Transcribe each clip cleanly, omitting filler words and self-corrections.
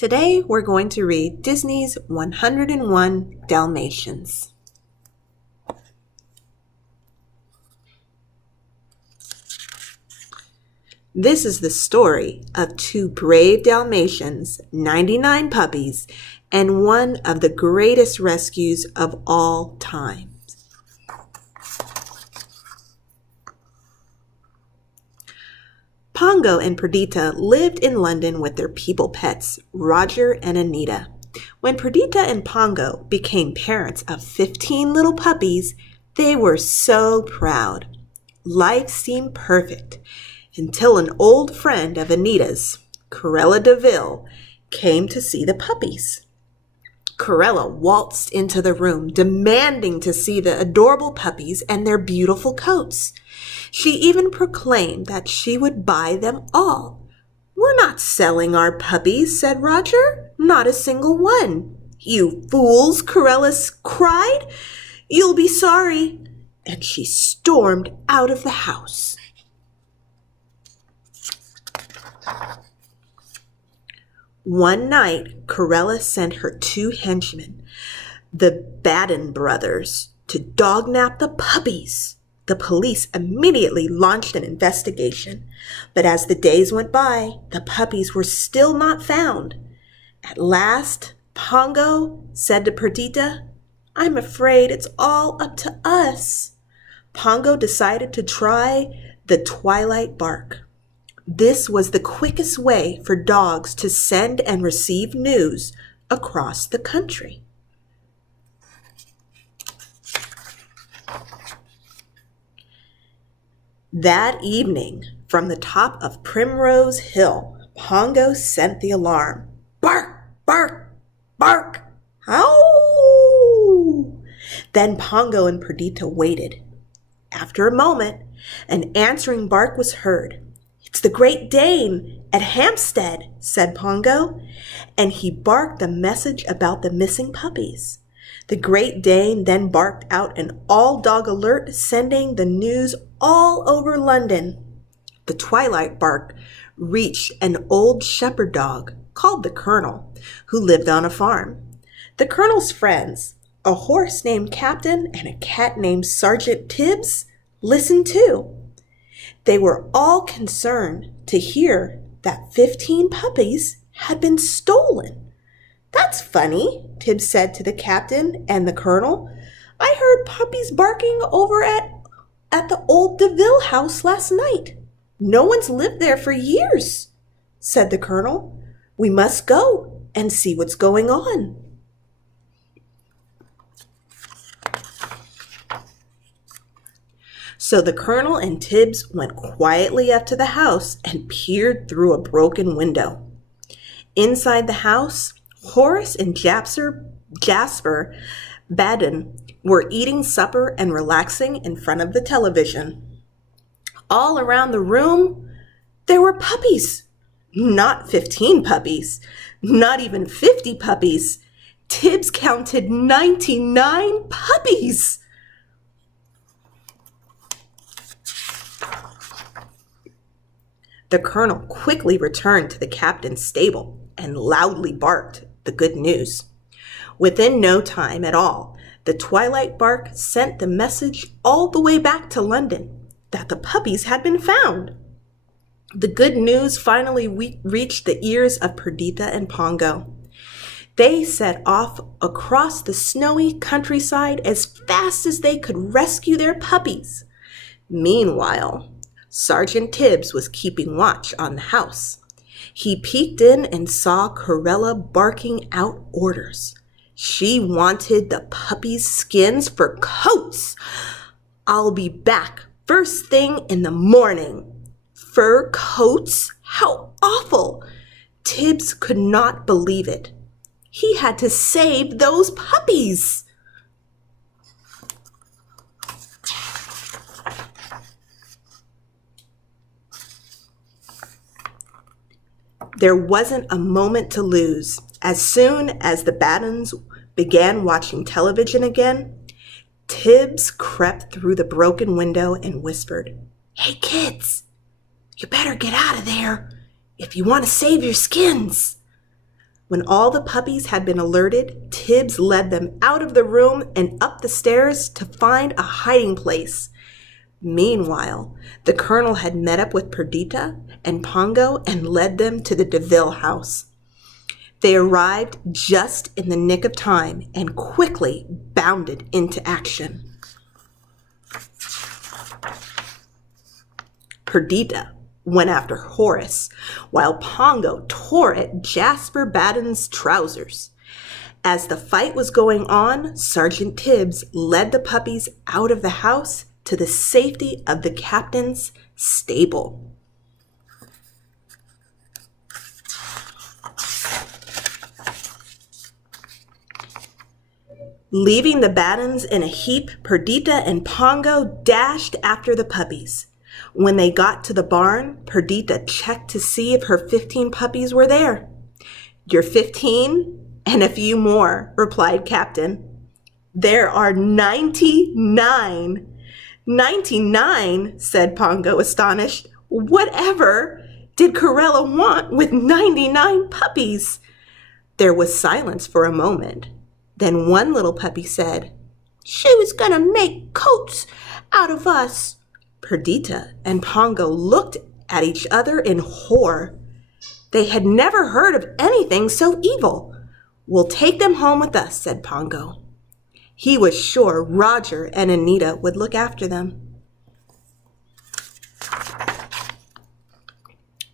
Today we're going to read Disney's 101 Dalmatians. This is the story of two brave Dalmatians, 99 puppies, and one of the greatest rescues of all time. Pongo and Perdita lived in London with their people pets, Roger and Anita. When Perdita and Pongo became parents of 15 little puppies, they were so proud. Life seemed perfect until an old friend of Anita's, Cruella de Vil, came to see the puppies. Cruella waltzed into the room, demanding to see the adorable puppies and their beautiful coats. She even proclaimed that she would buy them all. "We're not selling our puppies," said Roger. "Not a single one." "You fools," Cruella cried. "You'll be sorry." And she stormed out of the house. One night, Cruella sent her two henchmen, the Baden brothers, to dognap the puppies. The police immediately launched an investigation, but as the days went by, the puppies were still not found. At last, Pongo said to Perdita, "I'm afraid it's all up to us." Pongo decided to try the twilight bark. This was the quickest way for dogs to send and receive news across the country. That evening, from the top of Primrose Hill, Pongo sent the alarm. "Bark, bark, bark, howl!" Then Pongo and Perdita waited. After a moment, an answering bark was heard. "It's the Great Dane at Hampstead," said Pongo, and he barked a message about the missing puppies. The Great Dane then barked out an all-dog alert, sending the news all over London. The twilight bark reached an old shepherd dog called the Colonel, who lived on a farm. The Colonel's friends, a horse named Captain and a cat named Sergeant Tibbs, listened too. They were all concerned to hear that 15 puppies had been stolen. "That's funny," Tibbs said to the captain and the colonel. "I heard puppies barking over at the old de Vil house last night. No one's lived there for years," said the colonel. "We must go and see what's going on." So the colonel and Tibbs went quietly up to the house and peered through a broken window. Inside the house, Horace and Jasper Baden were eating supper and relaxing in front of the television. All around the room, there were puppies. Not 15 puppies, not even 50 puppies. Tibbs counted 99 puppies. The colonel quickly returned to the captain's stable and loudly barked the good news. Within no time at all, the twilight bark sent the message all the way back to London that the puppies had been found. The good news finally reached the ears of Perdita and Pongo. They set off across the snowy countryside as fast as they could rescue their puppies. Meanwhile, Sergeant Tibbs was keeping watch on the house. He peeked in and saw Cruella barking out orders. She wanted the puppies' skins for coats. "I'll be back first thing in the morning." Fur coats? How awful! Tibbs could not believe it. He had to save those puppies. There wasn't a moment to lose. As soon as the Badens began watching television again, Tibbs crept through the broken window and whispered, "Hey kids, you better get out of there if you want to save your skins." When all the puppies had been alerted, Tibbs led them out of the room and up the stairs to find a hiding place. Meanwhile, the colonel had met up with Perdita and Pongo and led them to the DeVille house. They arrived just in the nick of time and quickly bounded into action. Perdita went after Horace, while Pongo tore at Jasper Baden's trousers. As the fight was going on, Sergeant Tibbs led the puppies out of the house to the safety of the captain's stable. Leaving the Badens in a heap, Perdita and Pongo dashed after the puppies. When they got to the barn, Perdita checked to see if her 15 puppies were there. "You're 15 and a few more," replied Captain. "There are 99. 99, said Pongo, astonished. "Whatever did Corella want with 99 puppies?" There was silence for a moment. Then one little puppy said, "She was gonna make coats out of us." Perdita and Pongo looked at each other in horror. They had never heard of anything so evil. "We'll take them home with us," said Pongo. He was sure Roger and Anita would look after them.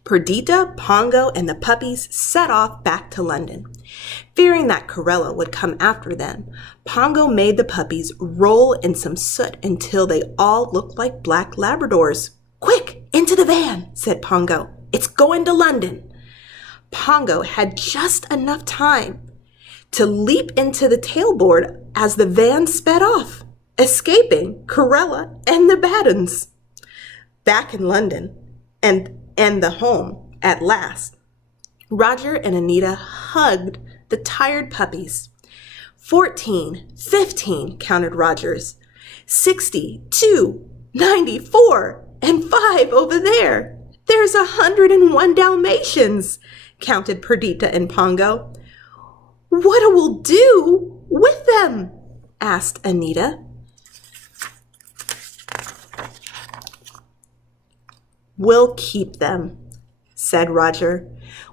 Perdita, Pongo, and the puppies set off back to London. Fearing that Corella would come after them, Pongo made the puppies roll in some soot until they all looked like black Labradors. "Quick, into the van," said Pongo. "It's going to London." Pongo had just enough time to leap into the tailboard as the van sped off, escaping Corella and the Badens. Back in London and the home at last, Roger and Anita hugged the tired puppies. 14, 15, counted Rogers. 62, 94, and 5 over there. There's 101 Dalmatians, counted Perdita and Pongo. "What will do with them?" asked Anita. "We'll keep them," said Roger.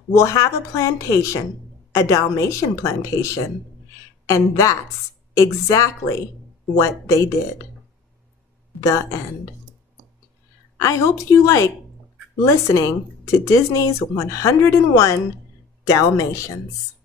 "We'll have a plantation, a Dalmatian plantation." And that's exactly what they did. The end. I hope you like listening to Disney's 101 Dalmatians.